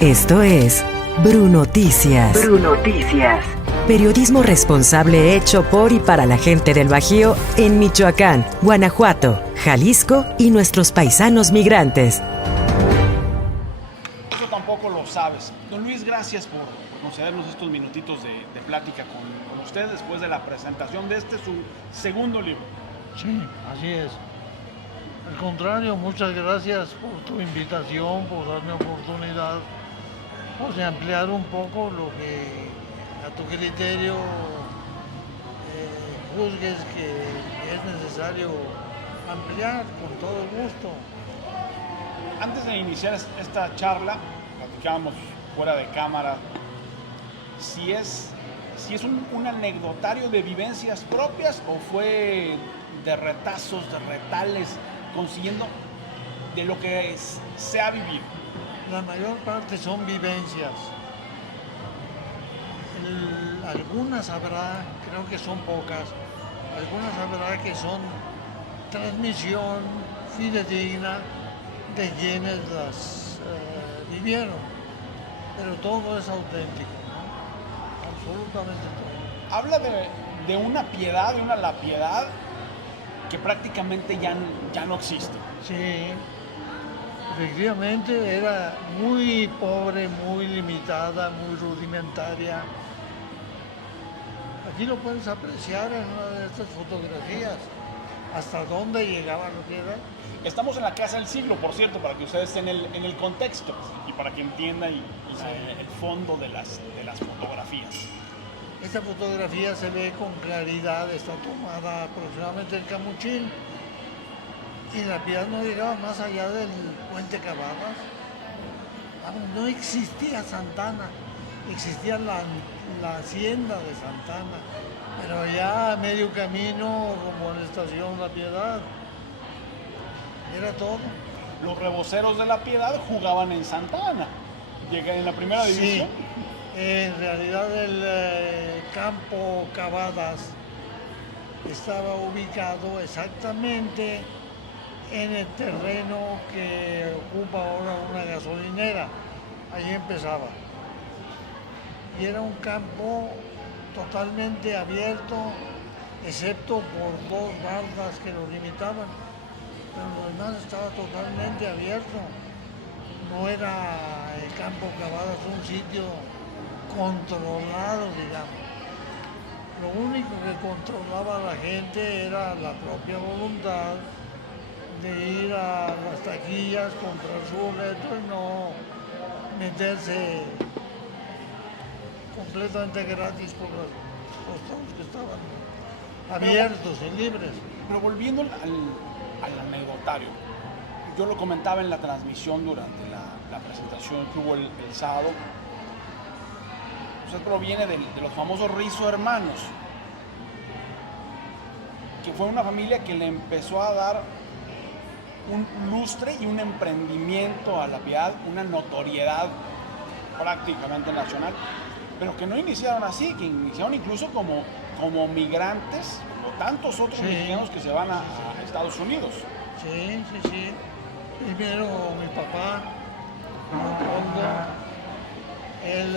Esto es Brunoticias. Brunoticias. Periodismo responsable hecho por y para la gente del Bajío en Michoacán, Guanajuato, Jalisco y nuestros paisanos migrantes. Eso tampoco lo sabes. Don Luis, gracias por concedernos estos minutitos de plática con usted después de la presentación de su segundo libro. Sí, así es. Al contrario, muchas gracias por tu invitación, por darme oportunidad de ampliar un poco lo que a tu criterio juzgues que es necesario ampliar con todo gusto. Antes de iniciar esta charla, platicábamos fuera de cámara si es un anecdotario de vivencias propias o fue de retazos, de retales, consiguiendo de lo que se ha vivido. La mayor parte son vivencias. Algunas habrá, creo que son pocas, algunas habrá que son transmisión fidedigna de quienes las vivieron, pero todo es auténtico, ¿no? Absolutamente todo. Habla de una piedad, de una la piedad que prácticamente ya no existe. Sí, efectivamente era muy pobre, muy limitada, muy rudimentaria. Aquí lo puedes apreciar en una de estas fotografías, hasta dónde llegaba la piedad. Estamos en la Casa del Siglo, por cierto, para que ustedes estén en el contexto y para que entiendan el fondo de las fotografías. Esta fotografía se ve con claridad, está tomada aproximadamente en Camuchín y la piedad no llegaba más allá del puente Cavadas. No existía Santana, existía la hacienda de Santana, pero ya a medio camino, como en la estación La Piedad, era todo. Los reboceros de La Piedad jugaban en Santa Ana, llegan en la primera división. Sí. En realidad el campo Cavadas estaba ubicado exactamente en el terreno que ocupa ahora una gasolinera. Allí empezaba. Y era un campo totalmente abierto, excepto por dos bardas que lo limitaban. Pero lo demás estaba totalmente abierto. No era el campo Cavadas un sitio controlado, digamos. Lo único que controlaba a la gente era la propia voluntad de ir a las taquillas, comprar su boleto y no meterse completamente gratis por los costados que estaban abiertos y libres. Pero volviendo al anecdotario, yo lo comentaba en la transmisión durante la presentación que hubo el sábado. Usted proviene de los famosos Rizzo hermanos, que fue una familia que le empezó a dar un lustre y un emprendimiento a La Piedad, una notoriedad prácticamente nacional, pero que no iniciaron así, que iniciaron incluso como migrantes, como tantos otros mexicanos que se van a Estados Unidos. Sí. Primero mi papá, Leopoldo, él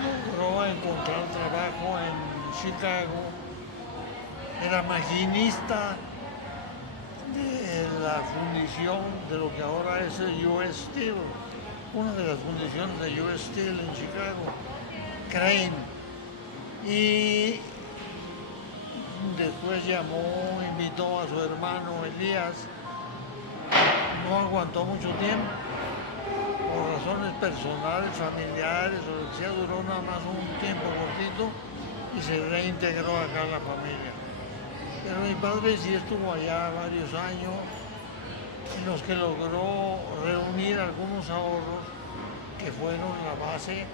logró encontrar trabajo en Chicago, era maquinista de la fundición de lo que ahora es el US Steel, una de las fundiciones de US Steel en Chicago, Crane. Y después invitó a su hermano Elías, no aguantó mucho tiempo, por razones personales, familiares, o lo que sea, duró nada más un tiempo cortito y se reintegró acá a la familia. Pero mi padre sí estuvo allá varios años, en los que logró reunir algunos ahorros que fueron la base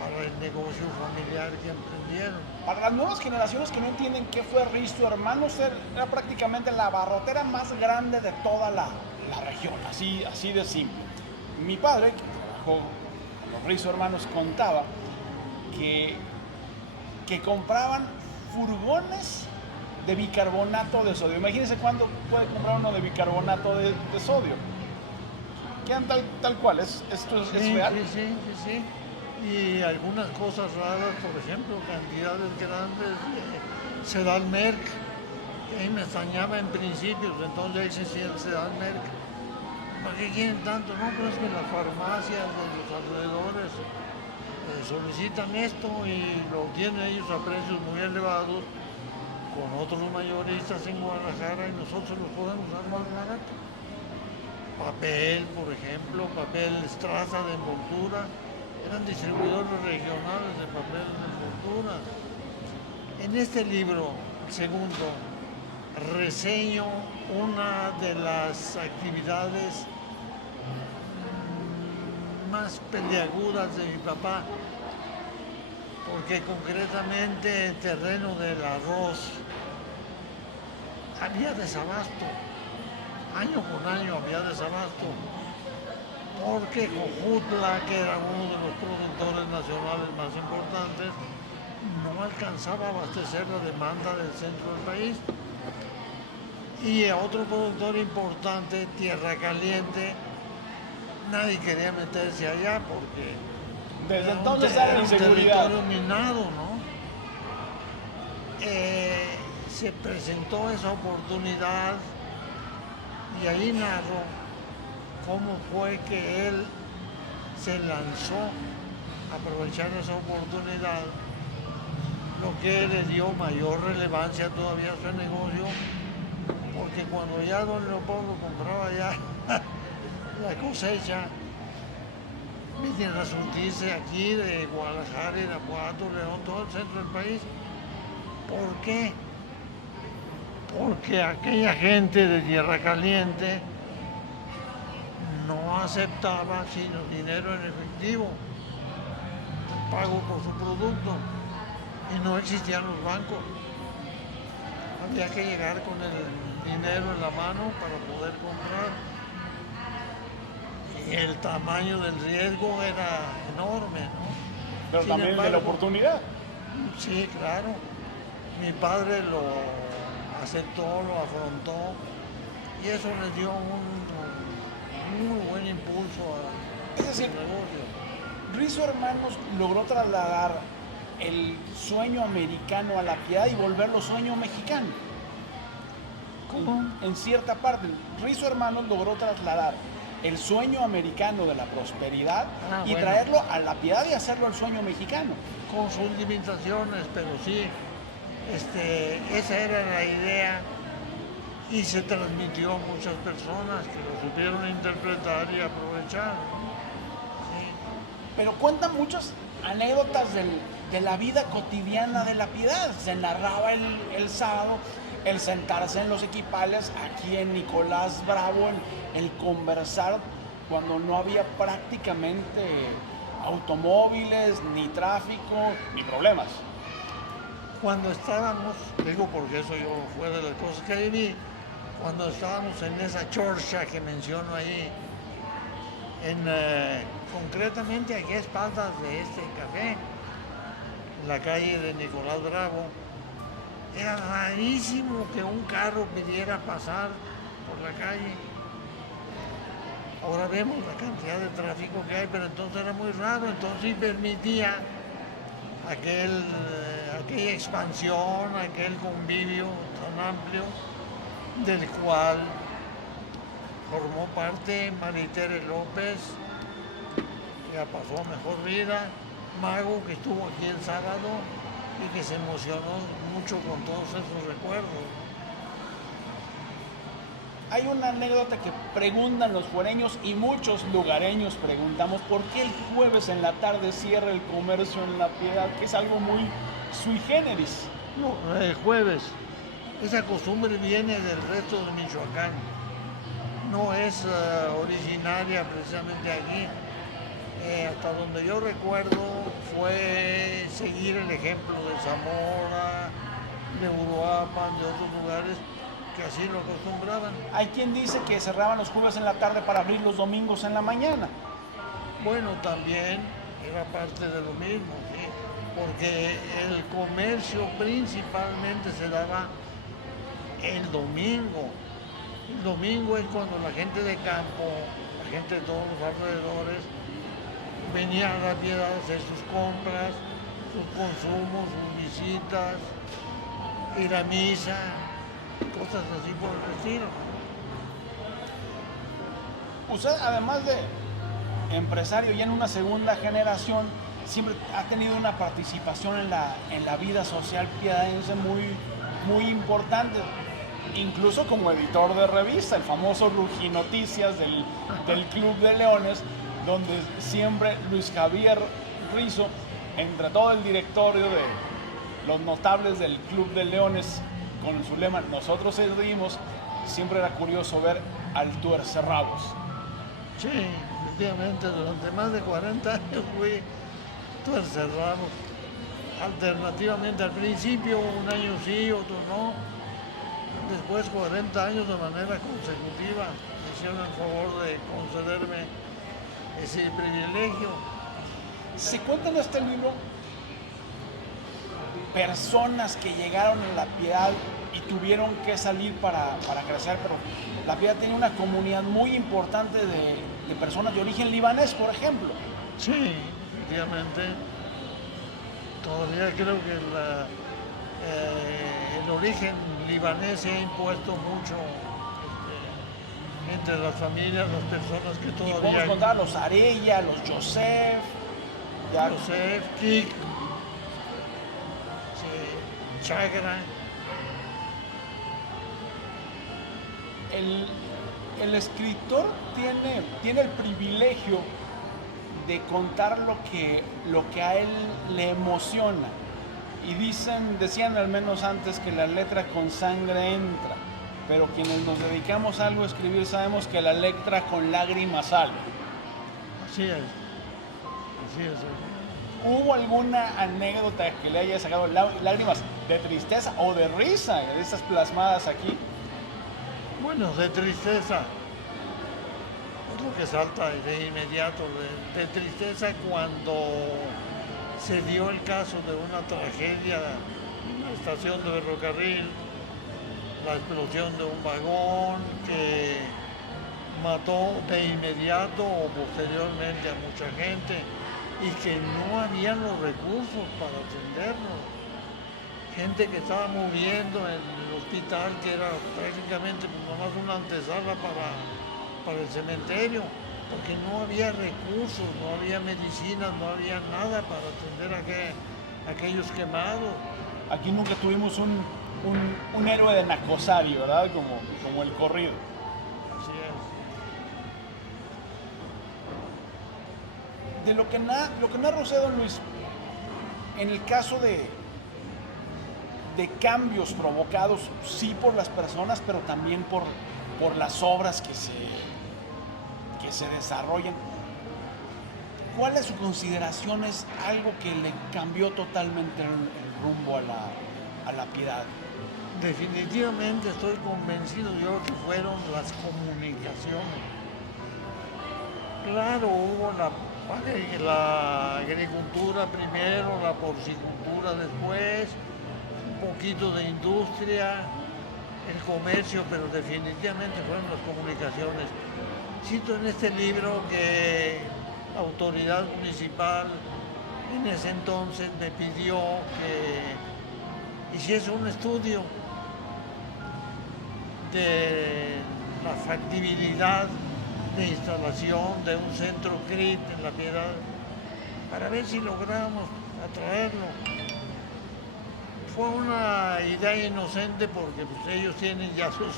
para el negocio familiar que emprendieron. Para las nuevas generaciones que no entienden qué fue Rizzo Hermanos, era prácticamente la barrotera más grande de toda la región, así de simple. Mi padre, que trabajó con los Rizzo Hermanos, contaba que compraban furgones de bicarbonato de sodio. Imagínense cuándo puede comprar uno de bicarbonato de sodio. quedan tal cual. ¿Esto es Sí, real? sí, sí, sí, sí. Y algunas cosas raras, por ejemplo, cantidades grandes de Sedal Merck, que ahí me extrañaba en principios, entonces ya existía el Sedal Merck. ¿Para qué quieren tanto? No, pero es que las farmacias de los alrededores solicitan esto y lo tienen ellos a precios muy elevados con otros mayoristas en Guadalajara y nosotros los podemos dar más barato. Papel, por ejemplo, papel estraza de envoltura, eran distribuidores regionales de papel de envoltura. En este libro, segundo, reseño una de las actividades más peliagudas de mi papá, porque concretamente el terreno del arroz había desabasto, año con año había desabasto, porque Jojutla, que era uno de los productores nacionales más importantes, no alcanzaba a abastecer la demanda del centro del país. Y otro productor importante, Tierra Caliente, nadie quería meterse allá porque Desde era entonces era un inseguridad. territorio minado, ¿no? Se presentó esa oportunidad y ahí narro cómo fue que él se lanzó a aprovechar esa oportunidad, lo que le dio mayor relevancia todavía a su negocio, porque cuando ya don Leopoldo compraba ya la cosecha, vienen a surtirse aquí de Guadalajara, Irapuato, León, todo el centro del país. ¿Por qué? Porque aquella gente de Tierra Caliente no aceptaba sino dinero en efectivo, pago por su producto, y no existían los bancos. Había que llegar con el dinero en la mano para poder comprar. Y el tamaño del riesgo era enorme, ¿no? Pero Sin también de la embargo, oportunidad. sí, claro. Mi padre lo aceptó, lo afrontó y eso le dio un muy buen impulso Es al decir, negocio. Rizzo Hermanos logró trasladar el sueño americano a La Piedad y volverlo sueño mexicano. ¿Cómo? En cierta parte, Rizzo Hermanos logró trasladar el sueño americano de la prosperidad y Bueno. traerlo a La Piedad y hacerlo el sueño mexicano. Con sus limitaciones, pero sí, esa era la idea y se transmitió a muchas personas que lo supieron interpretar y aprovechar, ¿no? Sí. Pero cuentan muchas anécdotas de la vida cotidiana de La Piedad. Se narraba el sábado el sentarse en los equipales aquí en Nicolás Bravo, el conversar cuando no había prácticamente automóviles, ni tráfico, ni problemas. Cuando estábamos, digo porque eso yo fue de las cosas que viví, cuando estábamos en esa chorcha que menciono ahí, concretamente aquí a espaldas de este café, en la calle de Nicolás Bravo, era rarísimo que un carro pidiera pasar por la calle. Ahora vemos la cantidad de tráfico que hay, pero entonces era muy raro, entonces sí permitía aquella expansión, aquel convivio tan amplio, del cual formó parte Maritere López, que ya pasó a mejor vida, Mago, que estuvo aquí el sábado y que se emocionó mucho con todos esos recuerdos. Hay una anécdota que preguntan los fuereños y muchos lugareños preguntamos por qué el jueves en la tarde cierra el comercio en La Piedad, que es algo muy sui generis. No, el jueves. Esa costumbre viene del resto de Michoacán. No es originaria precisamente aquí. Hasta donde yo recuerdo fue seguir el ejemplo de Zamora, de Uruapan, de otros lugares que así lo acostumbraban. Hay quien dice que cerraban los jueves en la tarde para abrir los domingos en la mañana. Bueno, también era parte de lo mismo, ¿sí? Porque el comercio principalmente se daba el domingo. El domingo es cuando la gente de campo, la gente de todos los alrededores, venía a la Piedad a hacer sus compras, sus consumos, sus visitas, ir a misa, cosas así por el estilo. Usted, además de empresario ya en una segunda generación, siempre ha tenido una participación en la vida social piedadense muy importante, incluso como editor de revista, el famoso Rugginoticias del Club de Leones, donde siempre Luis Javier Rizo, entre todo el directorio de los notables del Club de Leones, con su lema "Nosotros seguimos", siempre era curioso ver al tuercerrabos. Sí, efectivamente, durante más de 40 años fui tuercerrabos. Alternativamente, al principio un año sí, otro no. Después 40 años de manera consecutiva me hicieron el favor de concederme ese privilegio. Se cuenta en este libro personas que llegaron a La Piedad y tuvieron que salir para crecer, pero La Piedad tenía una comunidad muy importante de personas de origen libanés, por ejemplo. Sí, efectivamente. Todavía creo que el origen libanés se ha impuesto mucho entre las familias, las personas que Y todavía... podemos contar a los Arella, los Joseph, Joseph, Kik, sí, Chagra. El escritor tiene el privilegio de contar lo que a él le emociona. Y decían al menos antes que la letra con sangre entra, pero quienes nos dedicamos a algo a escribir sabemos que la letra con lágrimas sale. Así es, así es. ¿Hubo alguna anécdota que le haya sacado lágrimas de tristeza o de risa, de esas plasmadas aquí? Bueno, de tristeza, otro que salta de inmediato, de tristeza cuando se dio el caso de una tragedia en la estación de ferrocarril, la explosión de un vagón que mató de inmediato o posteriormente a mucha gente y que no había los recursos para atenderlo. Gente que estaba muriendo en el hospital, que era prácticamente nomás una antesala para el cementerio, porque no había recursos, no había medicinas, no había nada para atender a aquellos quemados. Aquí nunca tuvimos un héroe de Nacosari, ¿verdad? Como el corrido. Así es. De lo que narra usted, don Luis, en el caso de cambios provocados, sí por las personas, pero también por las obras que se desarrollan, ¿cuál es su consideración? ¿Es algo que le cambió totalmente el rumbo a la Piedad? Definitivamente estoy convencido yo que fueron las comunicaciones. Claro, hubo la agricultura primero, la porcicultura después, un poquito de industria, el comercio, pero definitivamente fueron las comunicaciones. Cito en este libro que la autoridad municipal en ese entonces me pidió que hiciese un estudio de la factibilidad de instalación de un centro CRIT en La Piedad para ver si logramos atraerlo. Fue una idea inocente porque pues, ellos tienen ya sus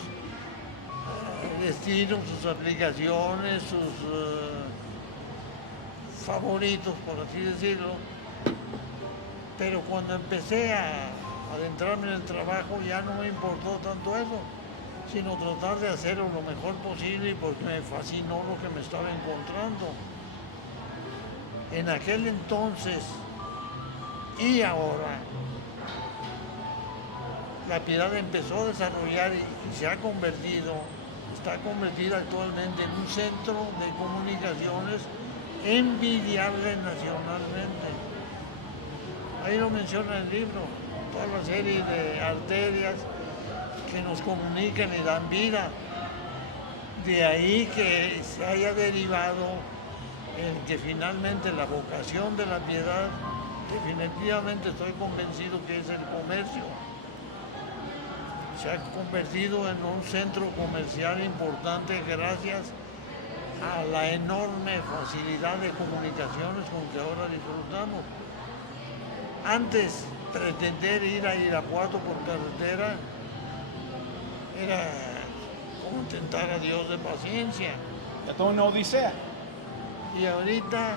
destinos, sus aplicaciones, sus favoritos, por así decirlo. Pero cuando empecé a adentrarme en el trabajo ya no me importó tanto eso, sino tratar de hacerlo lo mejor posible porque me fascinó lo que me estaba encontrando. En aquel entonces y ahora, La Piedad empezó a desarrollar y se ha convertido, está convertida actualmente en un centro de comunicaciones envidiable nacionalmente. Ahí lo menciona el libro, toda la serie de arterias que nos comunican y dan vida De ahí que se haya derivado en que finalmente la vocación de La Piedad, definitivamente estoy convencido que es el comercio. Se ha convertido en un centro comercial importante gracias a la enorme facilidad de comunicaciones con que ahora disfrutamos. Antes, pretender ir a Irapuato por carretera era como tentar a Dios de paciencia. Ya toda una odisea. Y ahorita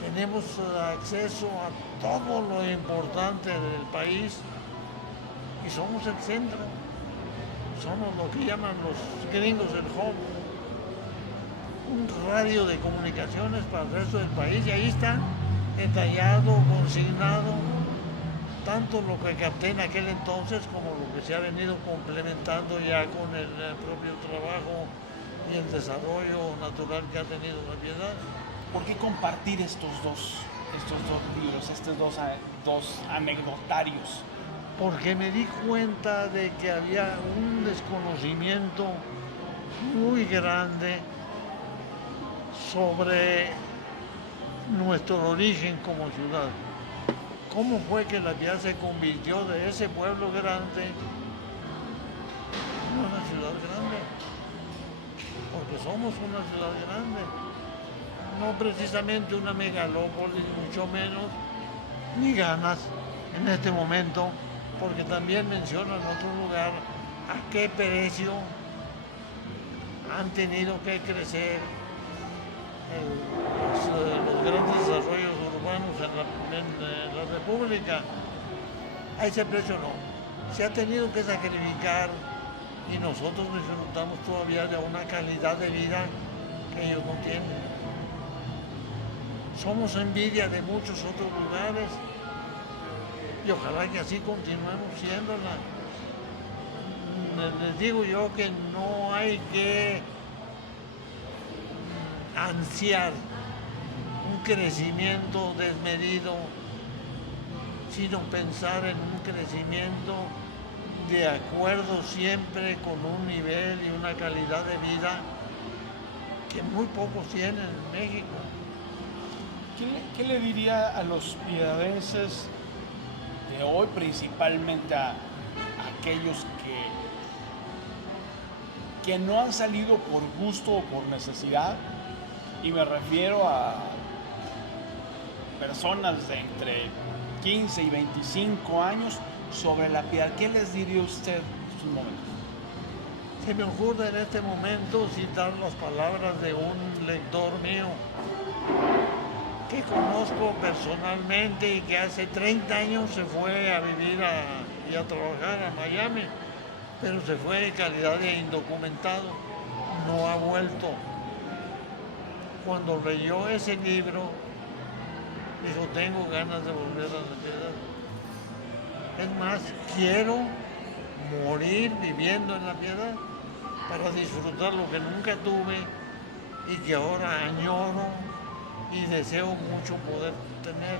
tenemos acceso a todo lo importante del país y somos el centro. Somos lo que llaman los gringos el hub. Un radio de comunicaciones para el resto del país y ahí está detallado, consignado, tanto lo que capté en aquel entonces como lo que se ha venido complementando ya con el propio trabajo y el desarrollo natural que ha tenido La Piedad. ¿Por qué compartir estos dos libros, estos dos anecdotarios? Porque me di cuenta de que había un desconocimiento muy grande sobre nuestro origen como ciudad. ¿Cómo fue que La Piedad se convirtió de ese pueblo grande en una ciudad grande? Porque somos una ciudad grande, no precisamente una megalópolis, mucho menos, ni ganas en este momento, porque también mencionan en otro lugar a qué precio han tenido que crecer los grandes desarrollos urbanos en la República. A ese precio no. Se ha tenido que sacrificar y nosotros disfrutamos todavía de una calidad de vida que ellos no tienen. Somos envidia de muchos otros lugares y ojalá que así continuemos siéndola. Les digo yo que no hay que ansiar un crecimiento desmedido, sino pensar en un crecimiento de acuerdo siempre con un nivel y una calidad de vida que muy pocos tienen en México. ¿Qué le diría a los piedadenses de hoy, principalmente a aquellos que no han salido por gusto o por necesidad? Y me refiero a personas de entre 15 y 25 años sobre La Piedad. ¿Qué les diría usted en estos momentos? Se me ocurre en este momento citar las palabras de un lector mío que conozco personalmente y que hace 30 años se fue a vivir y a trabajar a Miami, pero se fue en calidad de indocumentado, no ha vuelto. Cuando leyó ese libro, dijo, tengo ganas de volver a La Piedad. Es más, quiero morir viviendo en La Piedad para disfrutar lo que nunca tuve y que ahora añoro y deseo mucho poder tener.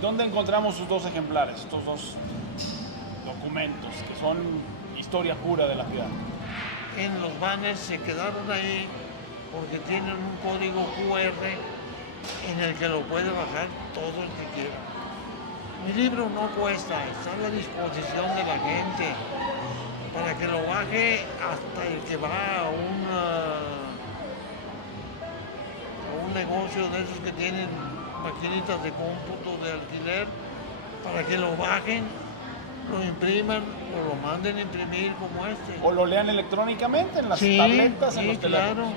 ¿Dónde encontramos sus dos ejemplares, estos dos documentos que son historia pura de La Piedad? En los banners se quedaron ahí porque tienen un código QR en el que lo puede bajar todo el que quiera. Mi libro no cuesta, está a la disposición de la gente para que lo baje hasta el que va a un negocio de esos que tienen maquinitas de cómputo de alquiler, para que lo bajen, lo impriman o lo manden a imprimir como este. O lo lean electrónicamente en las Sí, tabletas, en sí, los teléfonos. claro.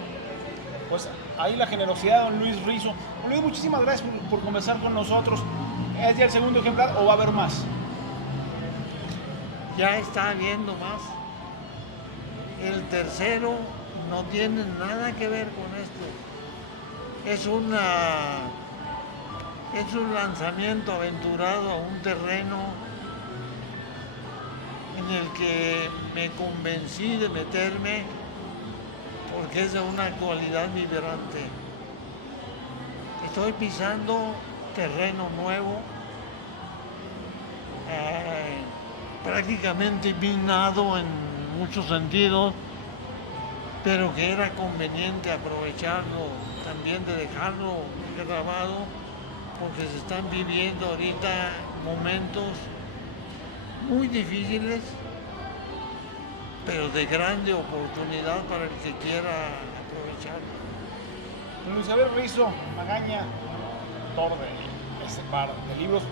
Pues ahí la generosidad de don Luis Rizo. Don Luis, muchísimas gracias por conversar con nosotros. ¿Es ya el segundo ejemplar o va a haber más? Ya está habiendo más. El tercero no tiene nada que ver con esto. Es un lanzamiento aventurado a un terreno en el que me convencí de meterme porque es de una actualidad vibrante. Estoy pisando terreno nuevo, prácticamente minado en muchos sentidos, pero que era conveniente aprovecharlo, también de dejarlo grabado, porque se están viviendo ahorita momentos muy difíciles, pero de grande oportunidad para el que quiera aprovecharlo. Luis Javier Rizzo Magaña, autor de este par de libros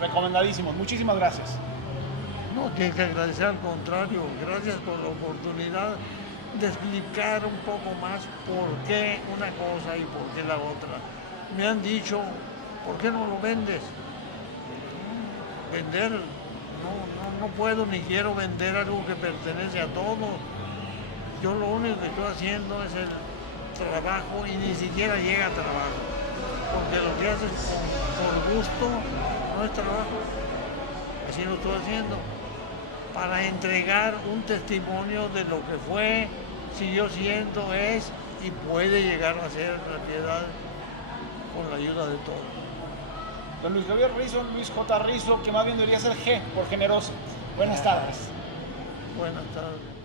recomendadísimos. Muchísimas gracias. No, tiene que agradecer, al contrario, gracias por la oportunidad de explicar un poco más por qué una cosa y por qué la otra. Me han dicho, ¿por qué no lo vendes? Vender, no puedo ni quiero vender algo que pertenece a todos. Yo lo único que estoy haciendo es el trabajo y ni siquiera llega a trabajo, porque lo que haces por gusto no es trabajo. Así lo estoy haciendo, para entregar un testimonio de lo que fue, siguió siendo, es y puede llegar a ser realidad con la ayuda de todos. Don Luis Javier Rizzo, Luis J. Rizzo, que más bien debería ser G por generoso. Buenas tardes. Buenas tardes.